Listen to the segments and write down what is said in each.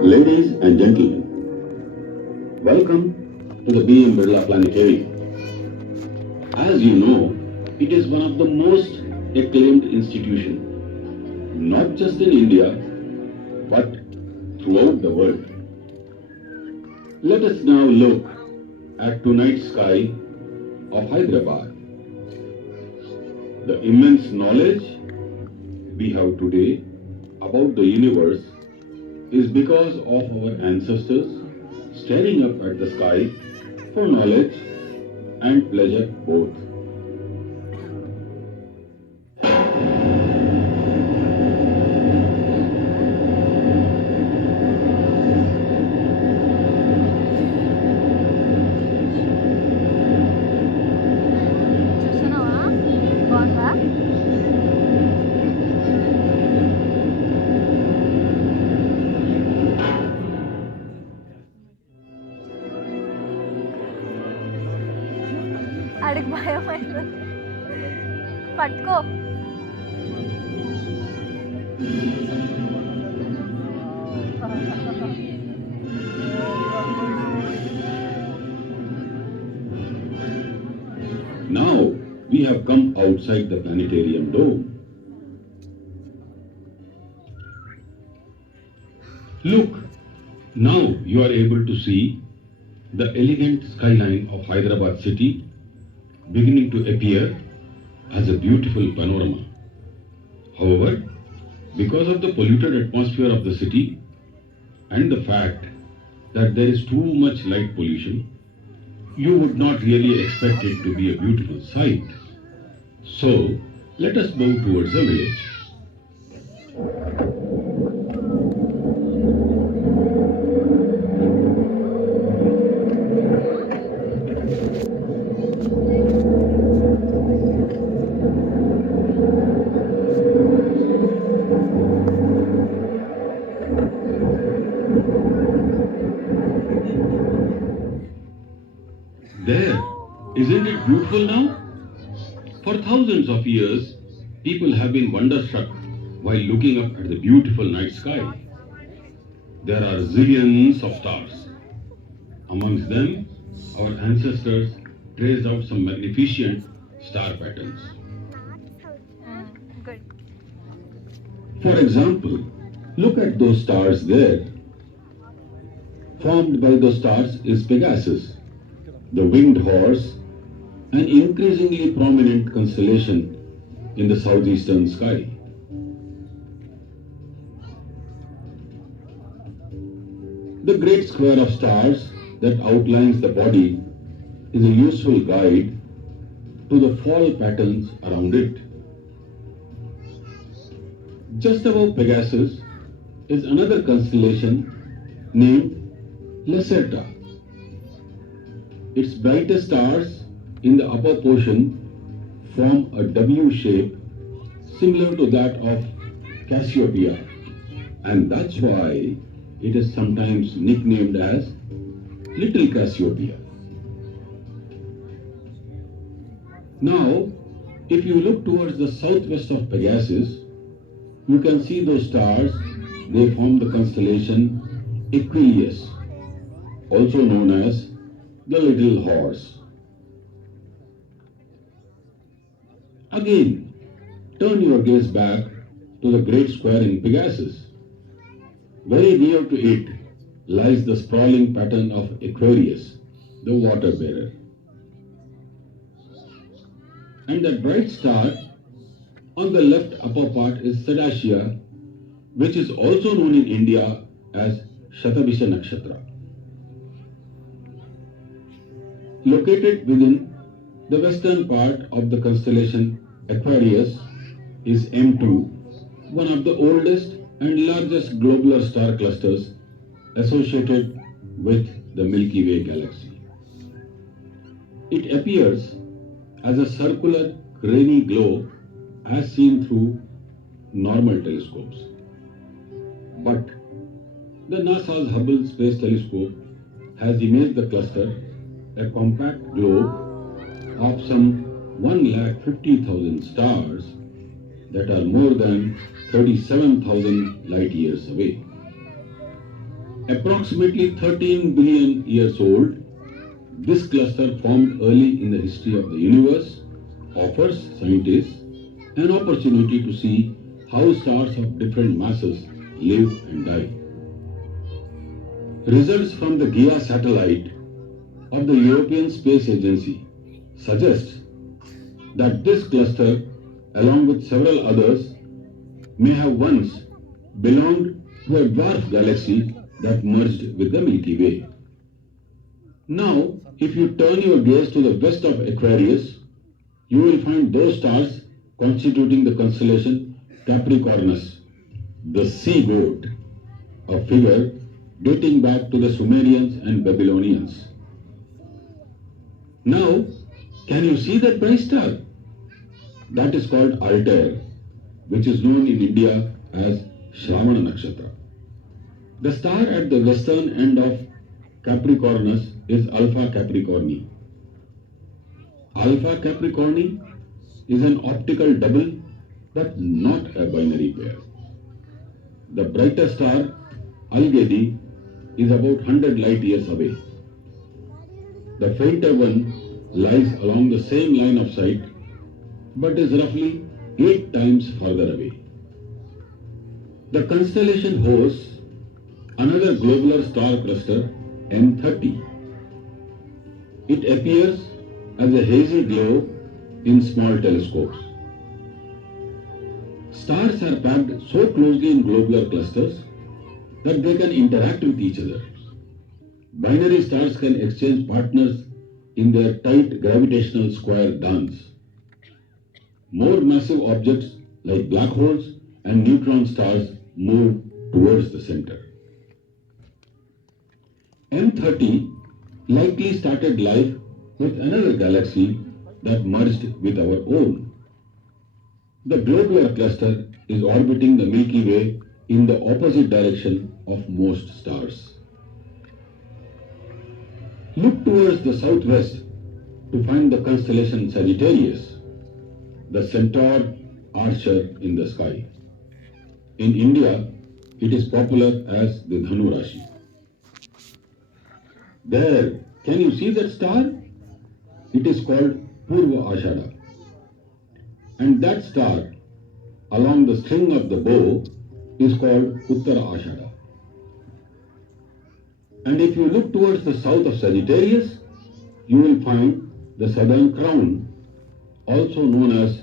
Ladies and gentlemen, welcome to the Birla Planetarium. As you know, it is one of the most acclaimed institutions, not just in India, but throughout the world. Let us now look at tonight's sky of Hyderabad. The immense knowledge we have today about the universe is because of our ancestors staring up at the sky for knowledge and pleasure both. చూస్తున్నావా బాగుందా అడిగి భయం అవుతుంది పట్టుకో Now we have come outside the planetarium dome. Look, now you are able to see the elegant skyline of Hyderabad city beginning to appear as a beautiful panorama. However, because of the polluted atmosphere of the city and the fact that there is too much light pollution, you would not really expect it to be a beautiful sight. So, let us move towards the village. There, isn't it beautiful now? For thousands of years, people have been wonderstruck while looking up at the beautiful night sky. There are zillions of stars. Amongst them, our ancestors traced out some magnificent star patterns. Good For example, look at those stars there. Formed by those stars is Pegasus, the winged horse, an increasingly prominent constellation in the southeastern sky. The great square of stars that outlines the body is a useful guide to the fall patterns around it. Just above Pegasus is another constellation named Lacerta. Its brightest stars in the upper portion form a W shape similar to that of Cassiopeia, and that's why it is sometimes nicknamed as Little Cassiopeia. Now, if you look towards the southwest of Pegasus, you can see those stars. They form the constellation Aquarius, also known as the Little Horse. Again, turn your gaze back to the great square in Pegasus. Very near to it lies the sprawling pattern of Aquarius, the water bearer. And that bright star on the left upper part is Sadacia, which is also known in India as Shatabisha Nakshatra. Located within the western part of the constellation Aquarius is M2, one of the oldest and largest globular star clusters associated with the Milky Way galaxy. It appears as a circular grainy glow as seen through normal telescopes. But the NASA's Hubble Space Telescope has imaged the cluster, a compact globe of some 1,50,000 stars that are more than 37,000 light years away. Approximately 13 billion years old, this cluster formed early in the history of the universe offers scientists an opportunity to see how stars of different masses live and die. Results from the Gaia satellite of the European Space Agency suggest that this cluster, along with several others, may have once belonged to a dwarf galaxy that merged with the Milky Way. Now, if you turn your gaze to the west of Aquarius, you will find those stars constituting the constellation Capricornus, the sea goat, a figure dating back to the Sumerians and Babylonians. Now, can you see that bright star? That is called Altair, which is known in India as Shravana Nakshatra. The star at the western end of Capricornus is Alpha Capricorni. Alpha Capricorni is an optical double but not a binary pair. The brighter star, Algedi, is about 100 light years away. The fainter one lies along the same line of sight but is roughly 8 times further away. The constellation hosts another globular star cluster, M30. It appears as a hazy glow in small telescopes. Stars are packed so closely in globular clusters that they can interact with each other. Binary stars can exchange partners in their tight gravitational square dance. More massive objects like black holes and neutron stars move towards the center. M30 likely started life with another galaxy that merged with our own. The globular cluster is orbiting the Milky Way in the opposite direction of most stars. Look towards the southwest to find the constellation Sagittarius, the centaur archer in the sky. In India, it is popular as the Dhanu Rashi. There, can you see that star? It is called Purva Ashada. And that star, along the string of the bow, is called Uttara Ashada. And if you look towards the south of Sagittarius, you will find the southern crown, also known as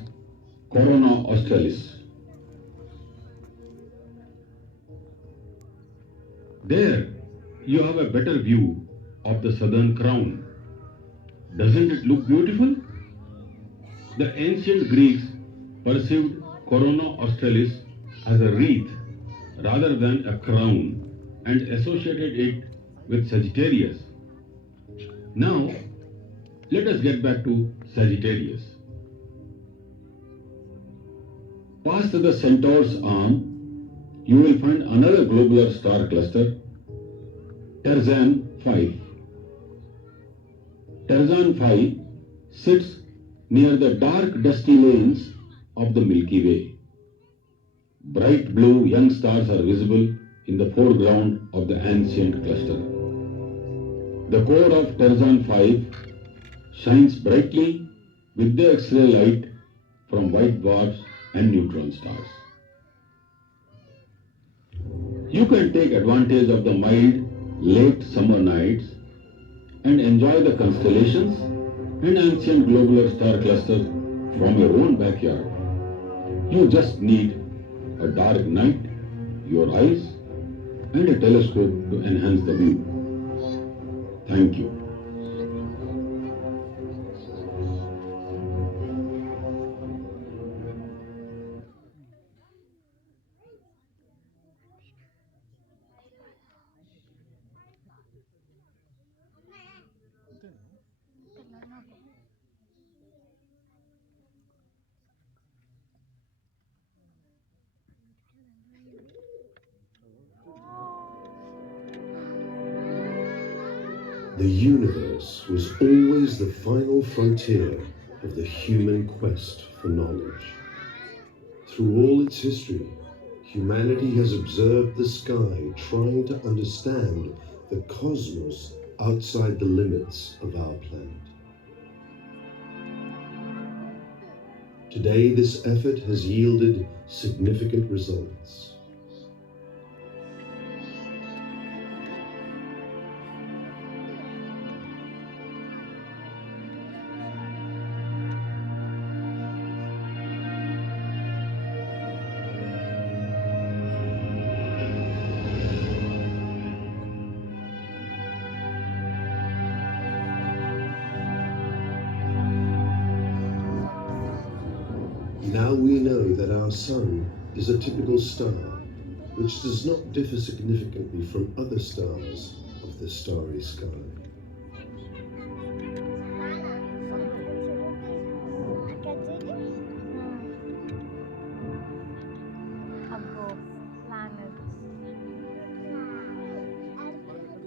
Corona Australis. There, you have a better view of the southern crown. Doesn't it look beautiful? The ancient Greeks perceived Corona Australis as a wreath rather than a crown and associated it with Sagittarius. Now, let us get back to Sagittarius. Past the centaur's arm, you will find another globular star cluster, Tarzan 5. Tarzan 5 sits near the dark dusty lanes of the Milky Way. Bright blue young stars are visible in the foreground of the ancient cluster. The core of Tarzan 5 shines brightly with the X-ray light from white dwarfs and neutron stars. You can take advantage of the mild late summer nights and enjoy the constellations and ancient globular star clusters from your own backyard. You just need a dark night, your eyes, and a telescope to enhance the view. Thank you. The universe was always the final frontier of the human quest for knowledge. Through all its history, humanity has observed the sky trying to understand the cosmos outside the limits of our planet. Today, this effort has yielded significant results. Now we know that our sun is a typical star, which does not differ significantly from other stars of the starry sky. అబ్బో planets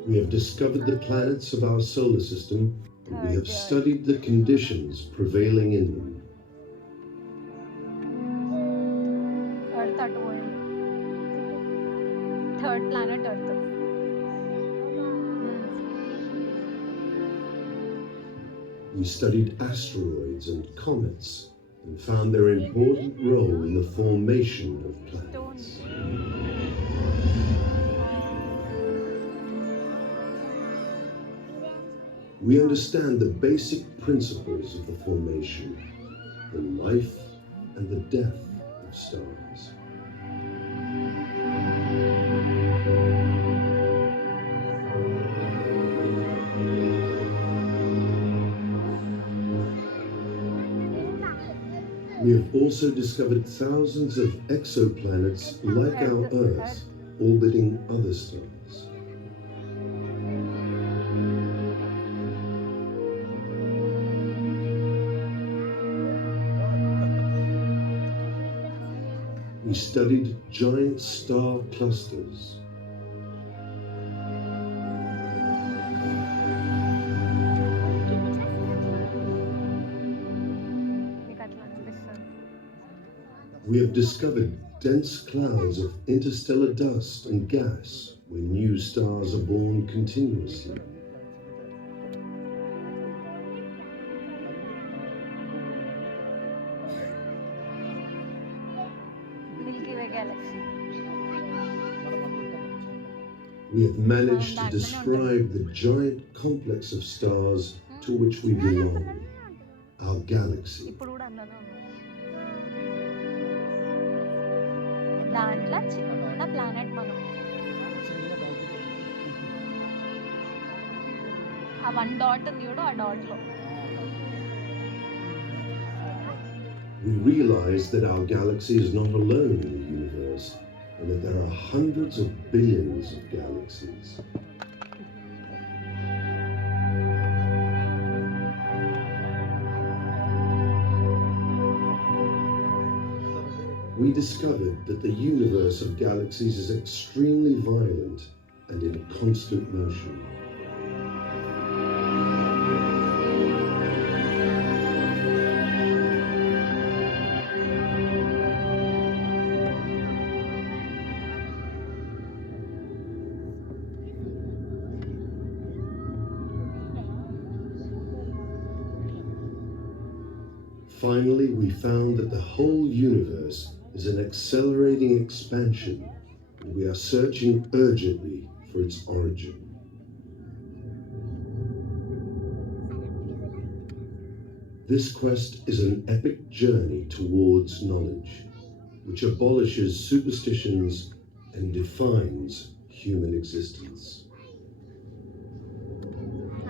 We have discovered the planets of our solar system, and we have studied the conditions prevailing in them. Earth అటు పోయింది third planet earth We studied asteroids and comets and found their important role in the formation of planets. We understand the basic principles of the formation, the life and the death of stars. We have also discovered thousands of exoplanets like our Earth orbiting other stars. We studied giant star clusters. మీకు అట్లా అనిపిస్తుంది We have discovered dense clouds of interstellar dust and gas where new stars are born continuously. Milky way Galaxy We have managed to describe the giant complex of stars to which we belong, our galaxy. ఇప్పుడు కూడా అందులో ఉంది దాంట్లో చిన్న planet మనం ఆ one dot ఉంది చూడు ఆ డాట్లో We realize that our galaxy is not alone in the universe and that there are hundreds of billions of galaxies. We discovered that the universe of galaxies is extremely violent and in constant motion. Finally, we found that the whole universe is an accelerating expansion, and we are searching urgently for its origin. This quest is an epic journey towards knowledge, which abolishes superstitions and defines human existence.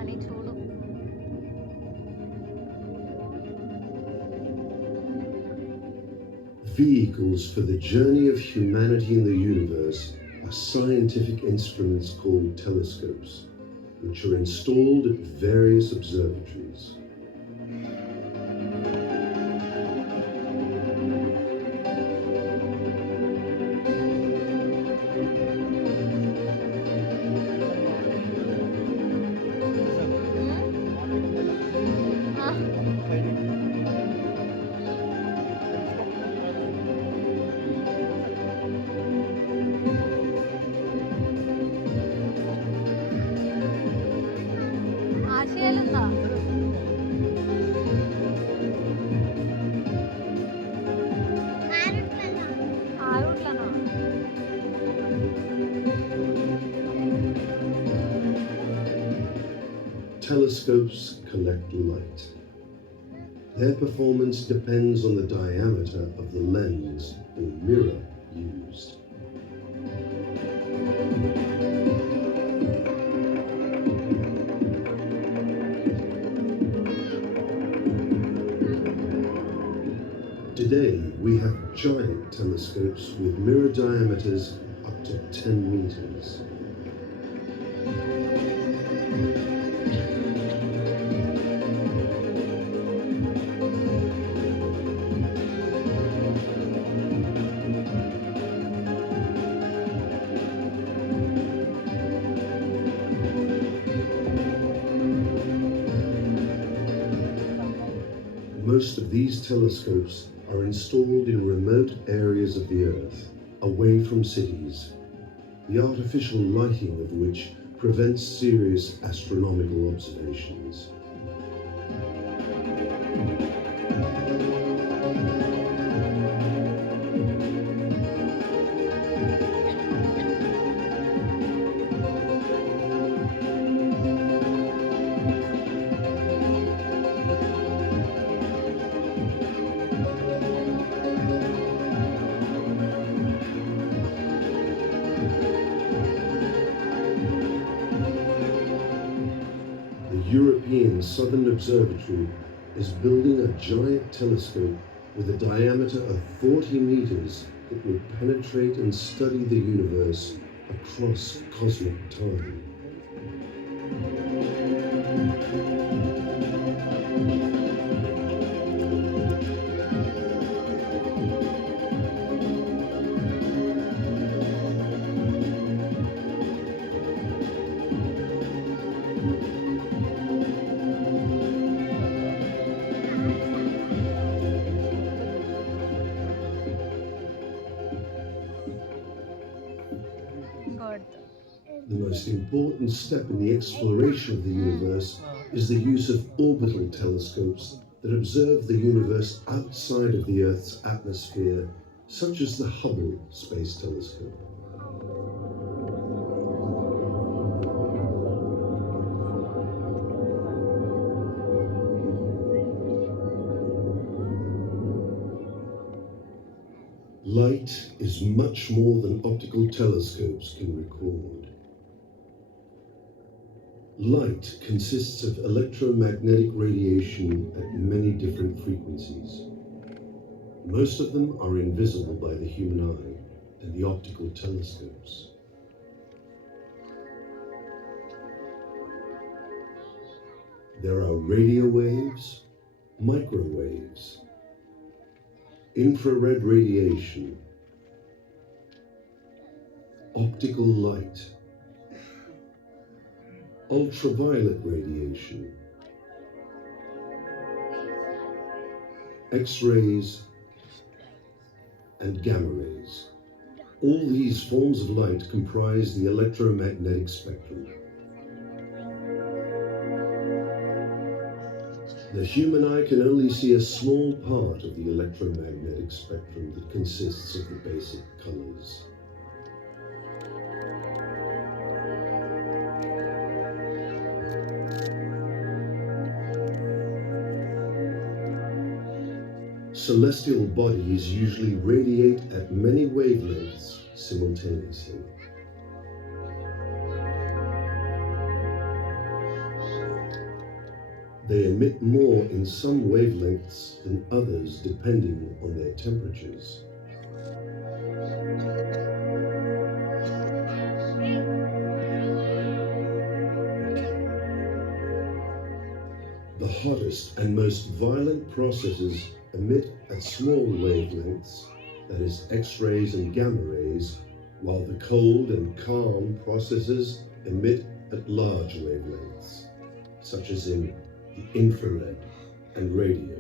అని చూడు Vehicles for the journey of humanity in the universe are scientific instruments called telescopes, which are installed at various observatories. Telescopes collect light. Their performance depends on the diameter of the lens or mirror used. Today, we have giant telescopes with mirror diameters up to 10 meters. Most of these telescopes are installed in remote areas of the Earth, away from cities, the artificial lighting of which prevents serious astronomical observations. The European Southern Observatory is building a giant telescope with a diameter of 40 meters that will penetrate and study the universe across cosmic time. Good. The most important step in the exploration of the universe is the use of orbital telescopes that observe the universe outside of the Earth's atmosphere, such as the Hubble Space Telescope. Light is much more than optical telescopes can record. Light consists of electromagnetic radiation at many different frequencies. Most of them are invisible by the human eye and the optical telescopes. There are radio waves, microwaves, infrared radiation, optical light, ultraviolet radiation, X-rays, and gamma rays. All these forms of light comprise the electromagnetic spectrum. The human eye can only see a small part of the electromagnetic spectrum that consists of the basic colors. Celestial bodies usually radiate at many wavelengths simultaneously. They emit more in some wavelengths than others depending on their temperatures. The hottest and most violent processes emit at small wavelengths, that is X-rays and gamma rays, while the cold and calm processes emit at large wavelengths, such as in the infrared and radio.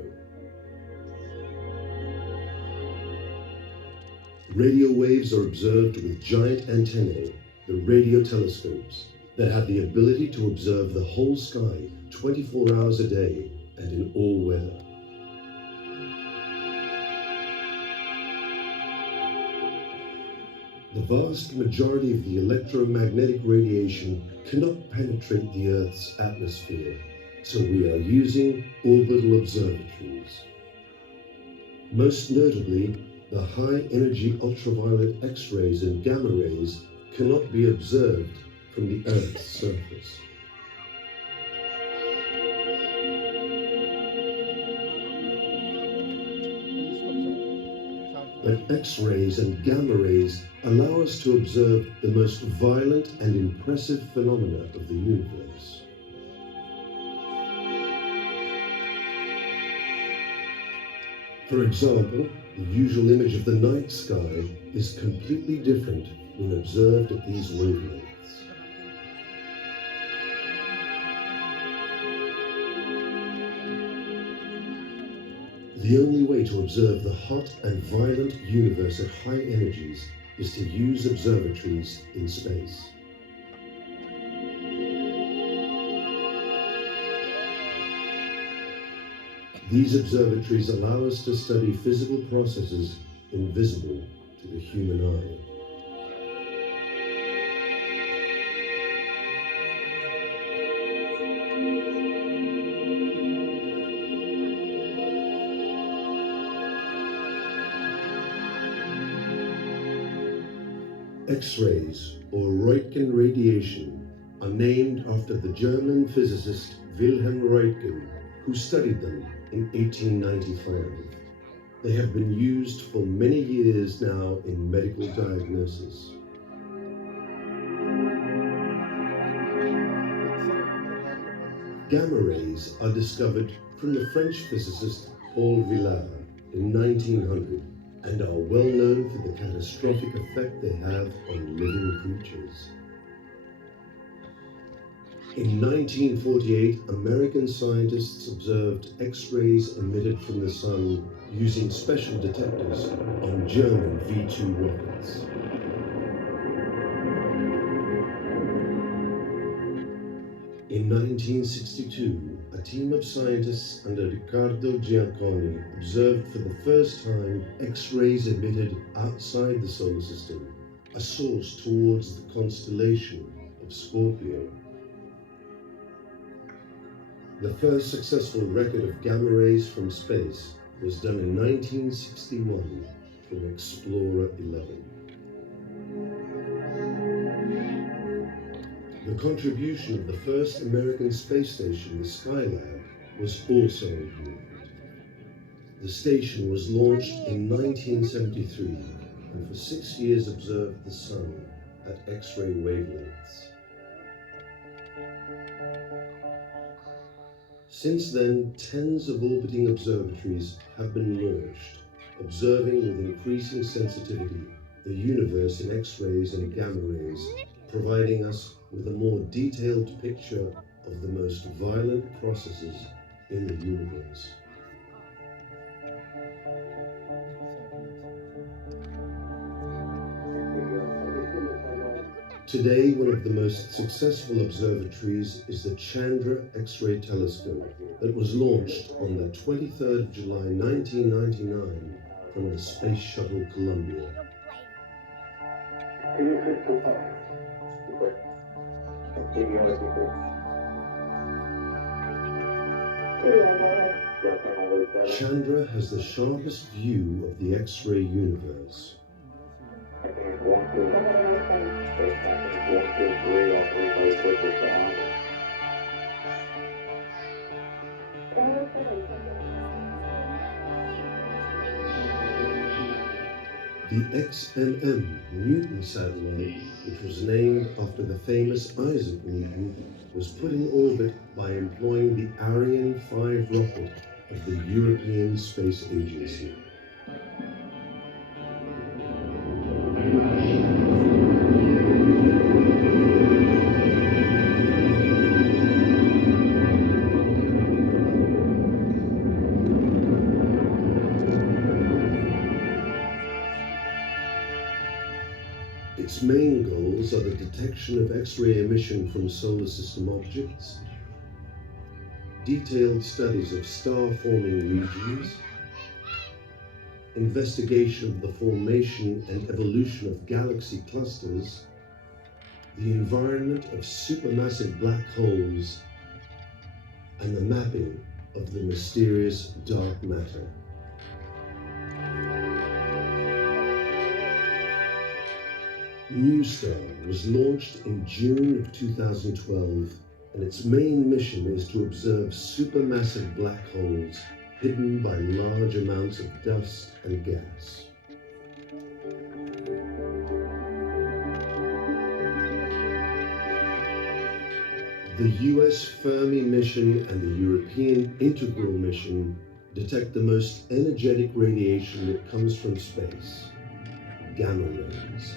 Radio waves are observed with giant antennae, the radio telescopes, that have the ability to observe the whole sky 24 hours a day and in all weather. The vast majority of the electromagnetic radiation cannot penetrate the Earth's atmosphere, so we are using orbital observatories. Most notably, the high-energy ultraviolet X-rays and gamma rays cannot be observed from the Earth's surface. But X-rays and gamma rays allow us to observe the most violent and impressive phenomena of the universe. For example, the usual image of the night sky is completely different when observed at these wavelengths. The only way to observe the hot and violent universe at high energies is to use observatories in space. These observatories allow us to study physical processes invisible to the human eye. X-rays, or Röntgen radiation, are named after the German physicist Wilhelm Röntgen, who studied them in 1895. They have been used for many years now in medical diagnosis. Gamma rays are discovered from the French physicist Paul Villard in 1900 and are well known for the catastrophic effect they have on living creatures. In 1948, American scientists observed X-rays emitted from the sun using special detectors on German V-2 rockets. In 1962, a team of scientists under Riccardo Giacconi observed for the first time X-rays emitted outside the solar system, a source towards the constellation of Scorpio. The first successful record of gamma rays from space was done in 1961 from Explorer 11. The contribution of the first American space station, the Skylab, was also important. The station was launched in 1973 and for 6 years observed the sun at X-ray wavelengths. Since then, tens of orbiting observatories have been launched, observing with increasing sensitivity the universe in X-rays and gamma rays, providing us with a more detailed picture of the most violent processes in the universe. Today, one of the most successful observatories is the Chandra X-ray telescope that was launched on the 23rd of July 1999 from the Space Shuttle Columbia. Chandra has the sharpest view of the X-ray universe. The XMM Newton satellite, which was named after the famous Isaac Newton, was put in orbit by employing the Ariane 5 rocket of the European Space Agency. Its main goals are the detection of X-ray emission from solar system objects, detailed studies of star-forming regions, investigation of the formation and evolution of galaxy clusters, the environment of supermassive black holes, and the mapping of the mysterious dark matter. New Star was launched in June of 2012, and its main mission is to observe supermassive black holes hidden by large amounts of dust and gas. The US Fermi mission and the European Integral mission detect the most energetic radiation that comes from space, gamma rays.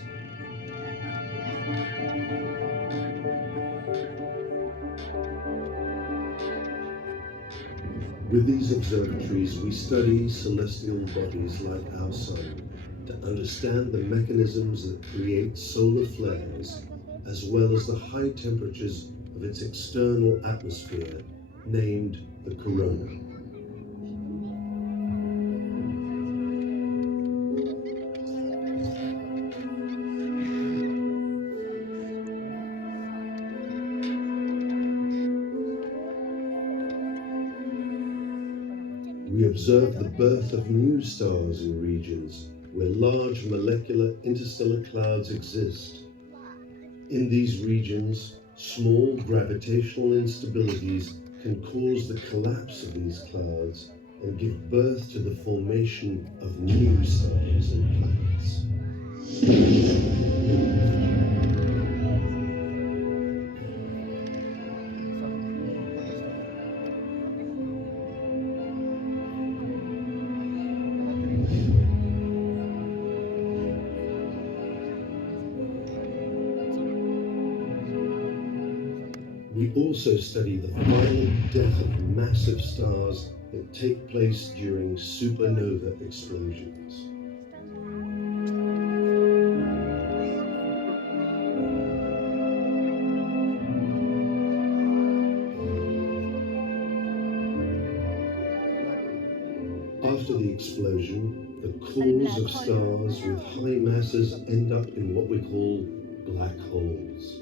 With these observatories, we study celestial bodies like our Sun to understand the mechanisms that create solar flares, as well as the high temperatures of its external atmosphere, named the corona. We observe the birth of new stars in regions where large molecular interstellar clouds exist. In these regions, small gravitational instabilities can cause the collapse of these clouds and give birth to the formation of new stars and planets. We also study the violent death of massive stars that take place during supernova explosions. After the explosion, the cores of stars with high masses end up in what we call black holes.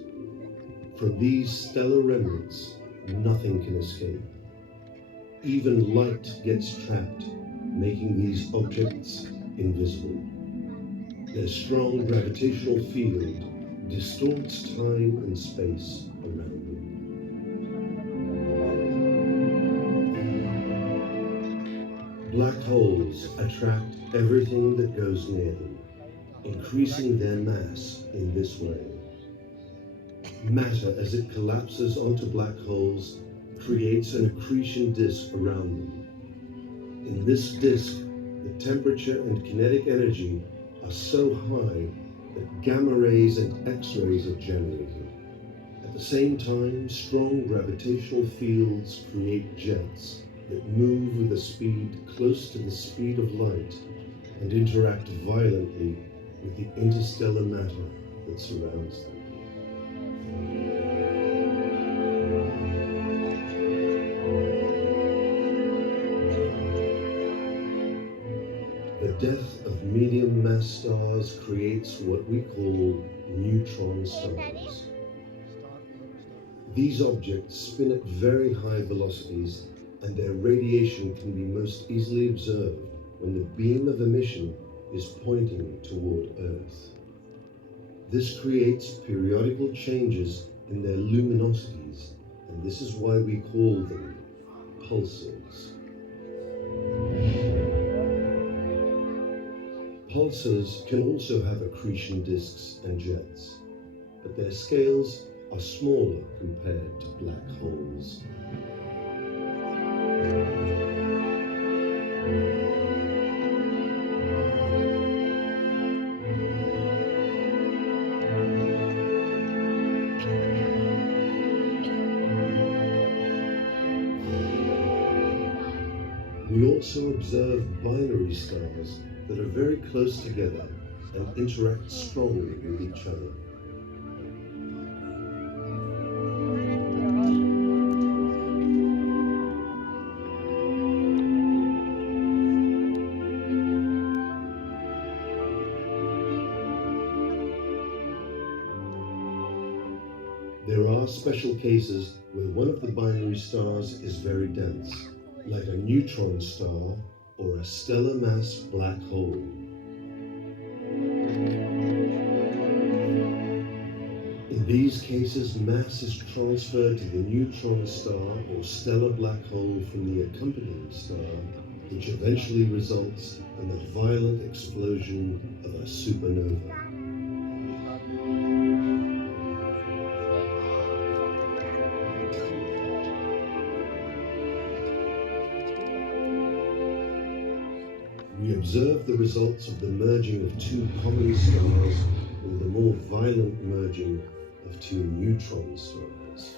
From these stellar remnants, nothing can escape. Even light gets trapped, making these objects invisible. Their strong gravitational field distorts time and space around them. Black holes attract everything that goes near them, increasing their mass in this way. Matter, as it collapses onto black holes, creates an accretion disk around them. In this disk, the temperature and kinetic energy are so high that gamma rays and X-rays are generated. At the same time, strong gravitational fields create jets that move with a speed close to the speed of light and interact violently with the interstellar matter that surrounds them. The death of medium mass stars creates what we call neutron stars. These objects spin at very high velocities, and their radiation can be most easily observed when the beam of emission is pointing toward Earth. This creates periodical changes in their luminosities, and this is why we call them pulsars. Pulsars can also have accretion disks and jets, but their scales are smaller compared to black holes. We also observe binary stars that are very close together and interact strongly with each other. are special cases where one of the binary stars is very dense, like a neutron star or a stellar mass black hole. In these cases, mass is transferred to the neutron star or stellar black hole from the accompanying star, which eventually results in the violent explosion of a supernova. We observe the results of the merging of two common stars or the more violent merging of two neutron stars.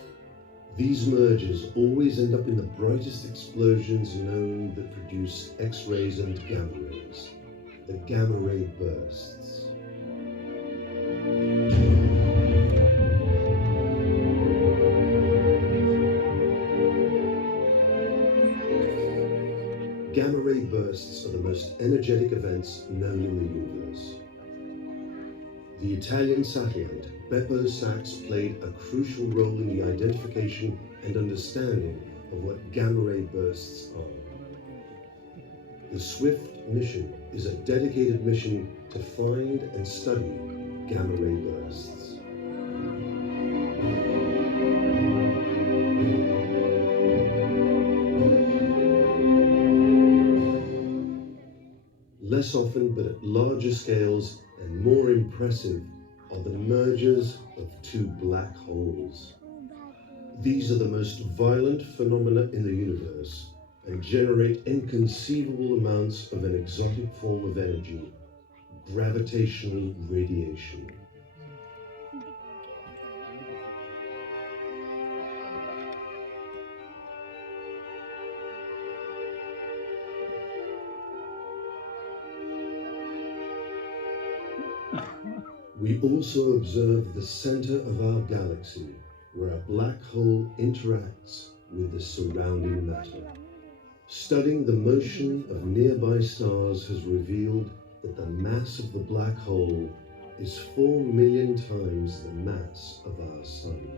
These mergers always end up in the brightest explosions known that produce X-rays and gamma rays, the gamma ray bursts. Gamma ray bursts are the most energetic events known in the universe. The Italian satellite Beppo Sachs played a crucial role in the identification and understanding of what gamma ray bursts are. The SWIFT mission is a dedicated mission to find and study gamma ray bursts. Less often, but at larger scales and more impressive, are the mergers of two black holes. These are the most violent phenomena in the universe and generate inconceivable amounts of an exotic form of energy, gravitational radiation. We also observe the center of our galaxy, where a black hole interacts with the surrounding matter. Studying the motion of nearby stars has revealed that the mass of the black hole is 4 million times the mass of our Sun.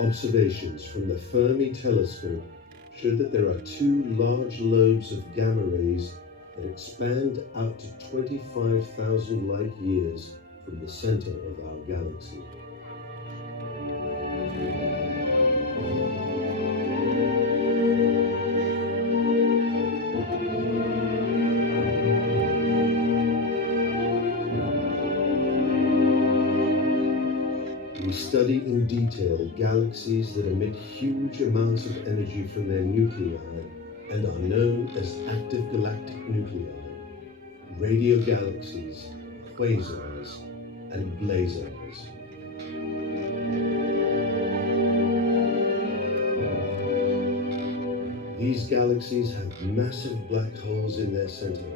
Observations from the Fermi telescope show that there are two large lobes of gamma rays that expand out to 25,000 light years from the center of our galaxy. We study in detail galaxies that emit huge amounts of energy from their nuclei and are known as active galactic nuclei, radio galaxies, quasars, and blazars. These galaxies have massive black holes in their center,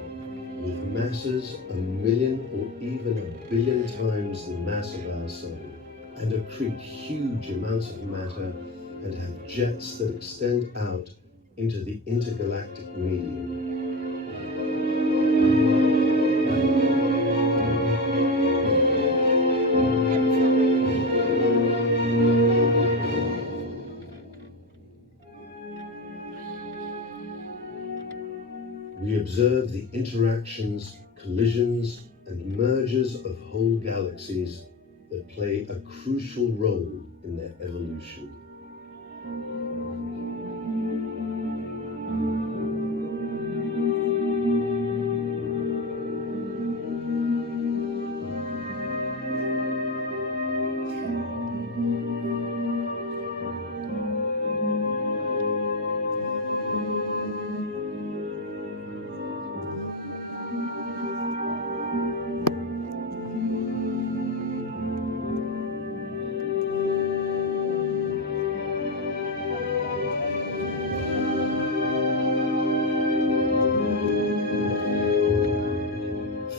with masses 1 million or even 1 billion times the mass of our Sun, and accrete huge amounts of matter and have jets that extend out into the intergalactic medium. We observe the interactions, collisions, and mergers of whole galaxies that play a crucial role in their evolution.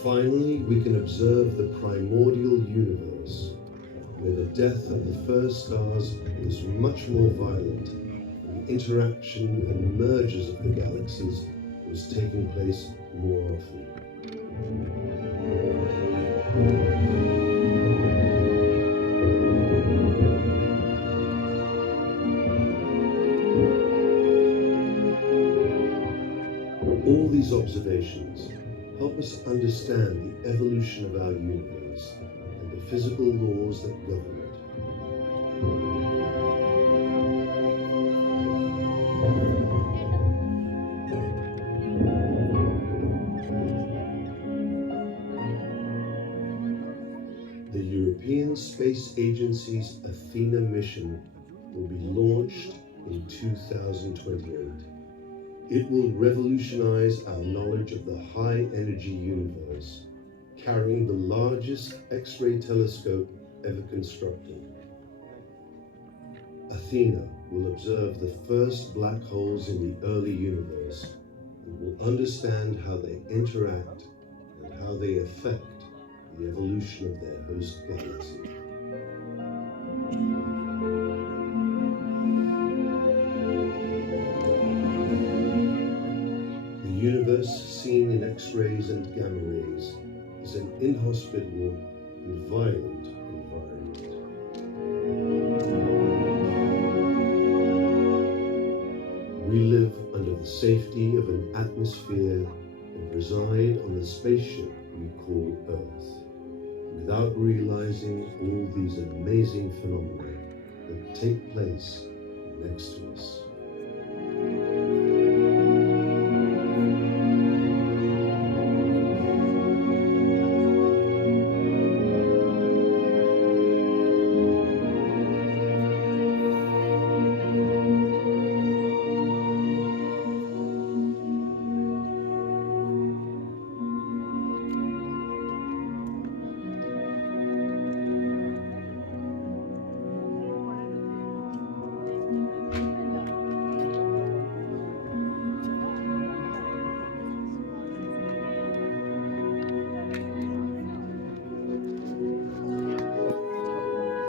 Finally, we can observe the primordial universe, where the death of the first stars was much more violent interaction and mergers of the galaxies was taking place more often. All these observations help us understand the evolution of our universe and the physical laws that govern it. The European Space Agency's Athena mission will be launched in 2028. It will revolutionize our knowledge of the high-energy universe, carrying the largest X-ray telescope ever constructed. Athena will observe the first black holes in the early universe and will understand how they interact and how they affect the evolution of their host galaxy. The universe seen in X-rays and gamma rays is an inhospitable and violent environment. We live under the safety of an atmosphere and reside on the spaceship we call Earth, without realizing all these amazing phenomena that take place next to us.